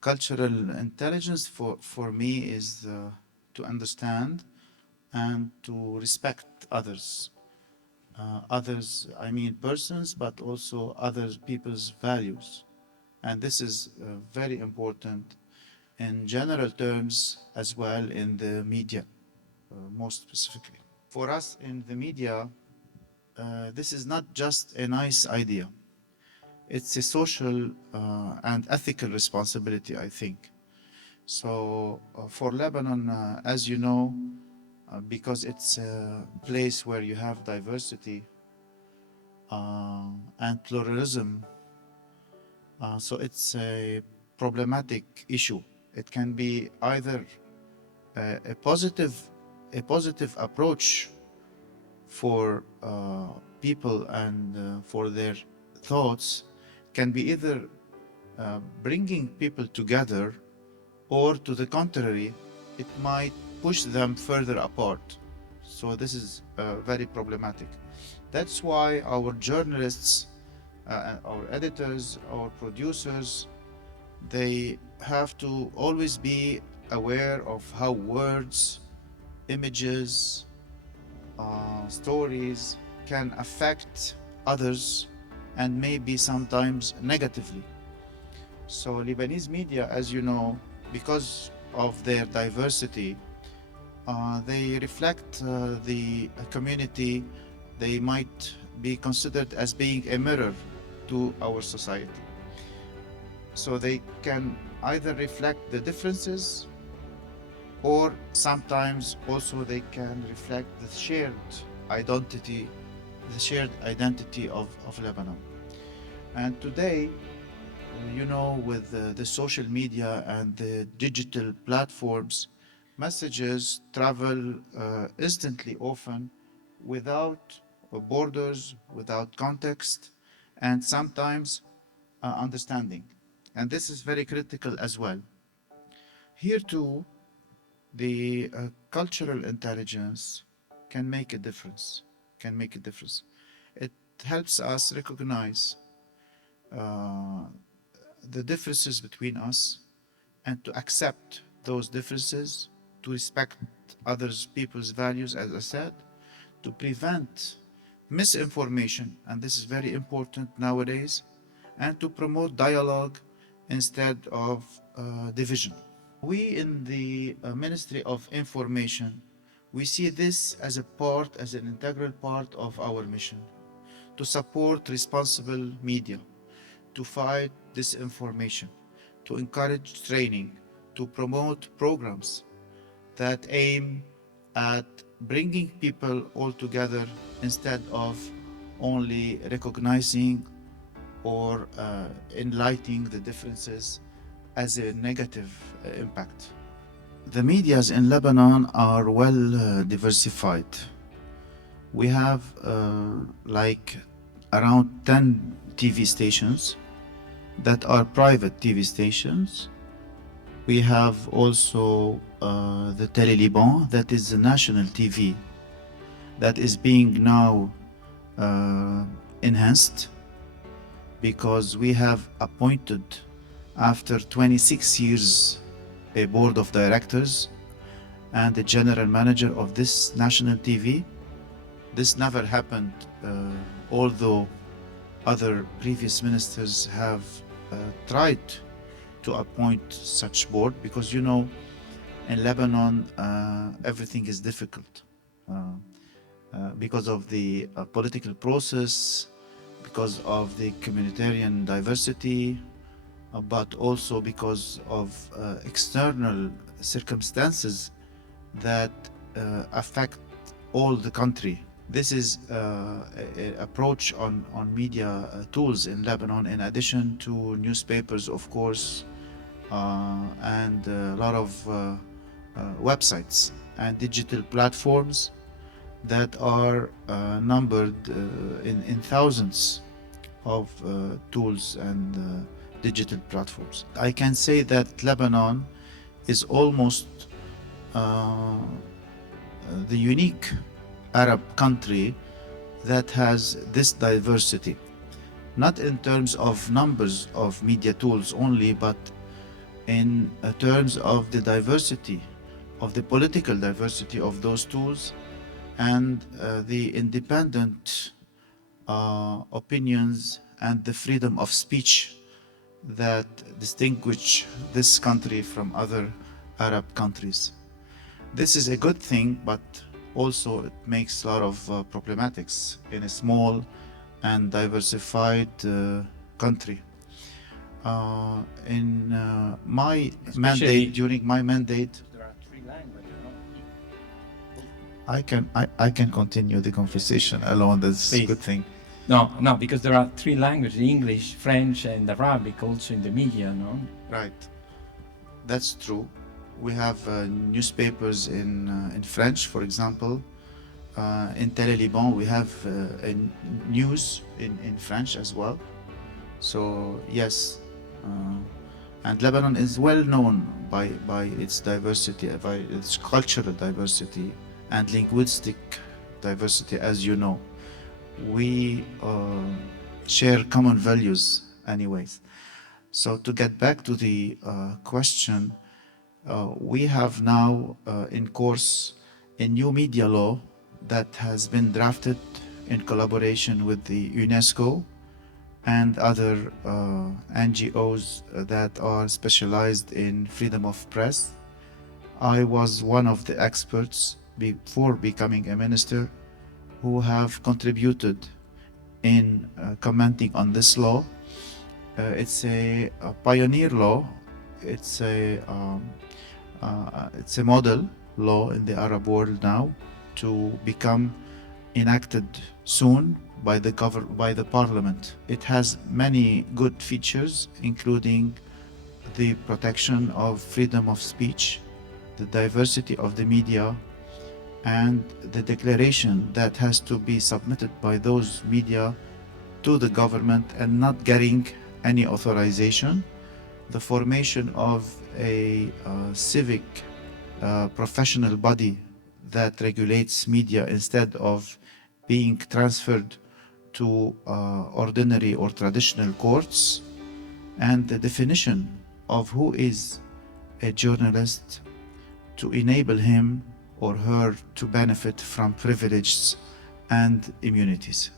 Cultural intelligence for me is to understand and to respect others. Others, I mean persons, but also other people's values. And this is very important in general terms as well in the media, most specifically. For us in the media, this is not just a nice idea. It's a social and ethical responsibility, I think. So for Lebanon, as you know, because it's a place where you have diversity and pluralism, so it's a problematic issue. It can be either a positive approach for people and for their thoughts, can be either bringing people together, or to the contrary, it might push them further apart. So this is very problematic. That's why our journalists, our editors, our producers, they have to always be aware of how words, images, stories can affect others and maybe sometimes negatively. So Lebanese media, as you know, because of their diversity, they reflect the community. They might be considered as being a mirror to our society. So they can either reflect the differences, or sometimes also they can reflect the shared identity of Lebanon. And today, you know, with the social media and the digital platforms, messages travel instantly, often without borders, without context, and sometimes understanding. And this is very critical as well. Here too, the cultural intelligence can make a difference. Can make a difference. It helps us recognize uh, the differences between us and to accept those differences, to respect others people's values, as I said, to prevent misinformation, and this is very important nowadays, and to promote dialogue instead of division. We in the Ministry of Information, we see this as as an integral part of our mission, to support responsible media, to fight disinformation, to encourage training, to promote programs that aim at bringing people all together instead of only recognizing or enlightening the differences as a negative impact. The medias in Lebanon are well diversified. We have like around 10 TV stations that are private TV stations. We have also the Liban, that is the national TV, that is being now enhanced, because we have appointed, after 26 years, a board of directors and a general manager of this national TV. This never happened, although other previous ministers have tried to appoint such board, because you know, in Lebanon everything is difficult because of the political process, because of the communitarian diversity, but also because of external circumstances that affect all the country. This is an approach on media tools in Lebanon, in addition to newspapers, of course, and a lot of websites and digital platforms that are numbered in thousands of tools and digital platforms. I can say that Lebanon is almost the unique Arab country that has this diversity, not in terms of numbers of media tools only, but in terms of the diversity, of the political diversity of those tools, and the independent opinions and the freedom of speech that distinguish this country from other Arab countries. This is a good thing, but also it makes a lot of problematics in a small and diversified country. In my mandate, during my mandate, There are 3 languages, no? I can continue the conversation alone. That's a Please. good thing. No, because there are 3 languages, English, French, and Arabic also in the media, no? Right. That's true. We have newspapers in French, for example. In Liban, we have news in French as well. So yes, and Lebanon is well known by its diversity, by its cultural diversity and linguistic diversity, as you know. We share common values anyways. So to get back to the question, we have now in course a new media law that has been drafted in collaboration with the UNESCO and other NGOs that are specialized in freedom of press. I was one of the experts before becoming a minister who have contributed in commenting on this law. It's a pioneer law. It's a model law in the Arab world now to become enacted soon by the parliament. It has many good features, including the protection of freedom of speech, the diversity of the media, and the declaration that has to be submitted by those media to the government and not getting any authorization, the formation of a civic professional body that regulates media instead of being transferred to ordinary or traditional courts, and the definition of who is a journalist to enable him or her to benefit from privileges and immunities.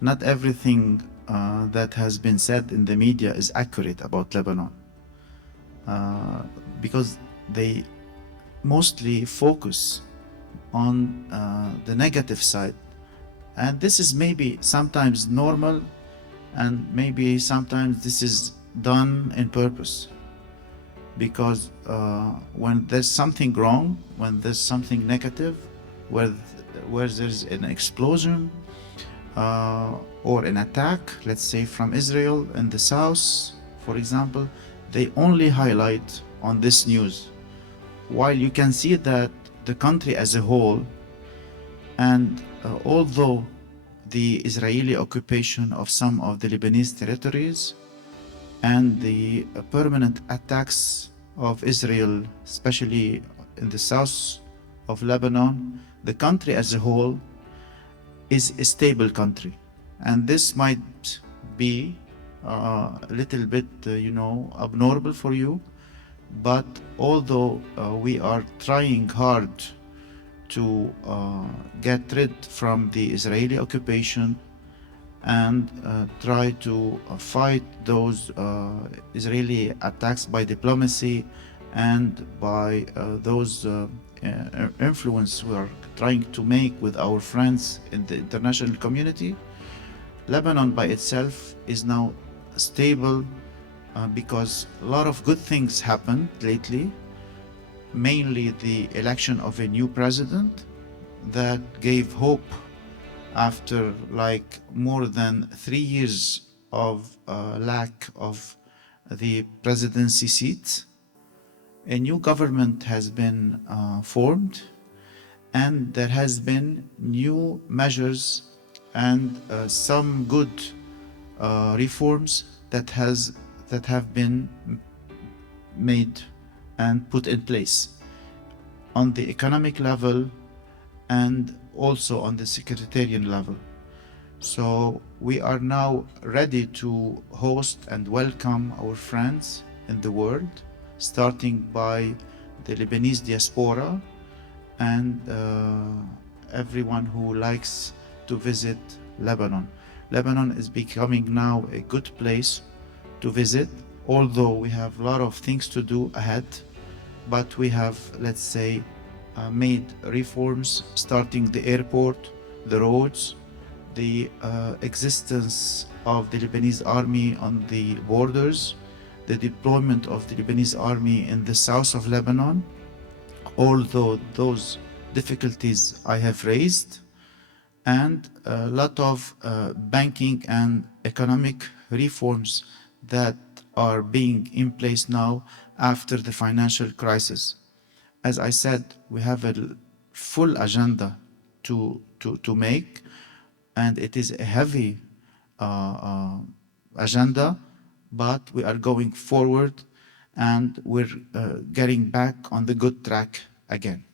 Not everything that has been said in the media is accurate about Lebanon, because they mostly focus on the negative side. And this is maybe sometimes normal, and maybe sometimes this is done in purpose. Because when there's something wrong, when there's something negative, where there's an explosion or an attack, let's say from Israel in the south, for example, they only highlight on this news. While you can see that the country as a whole, and although the Israeli occupation of some of the Lebanese territories and the permanent attacks of Israel, especially in the south of Lebanon, the country as a whole is a stable country. And this might be a little bit, abnormal for you, but although we are trying hard to get rid from the Israeli occupation and try to fight those Israeli attacks by diplomacy and by those influence we are trying to make with our friends in the international community, Lebanon by itself is now stable because a lot of good things happened lately, mainly the election of a new president that gave hope after like more than 3 years of lack of the presidency seat. A new government has been formed, and there has been new measures and some good reforms that have been made and put in place on the economic level and also on the sectarian level. So we are now ready to host and welcome our friends in the world starting by the Lebanese diaspora and everyone who likes to visit Lebanon. Lebanon is becoming now a good place to visit, although we have a lot of things to do ahead, but we have, let's say, made reforms, starting the airport, the roads, the existence of the Lebanese army on the borders, the deployment of the Lebanese army in the south of Lebanon, although those difficulties I have raised, and a lot of banking and economic reforms that are being in place now after the financial crisis. As I said, we have a full agenda to make, and it is a heavy agenda, but we are going forward and we're getting back on the good track again.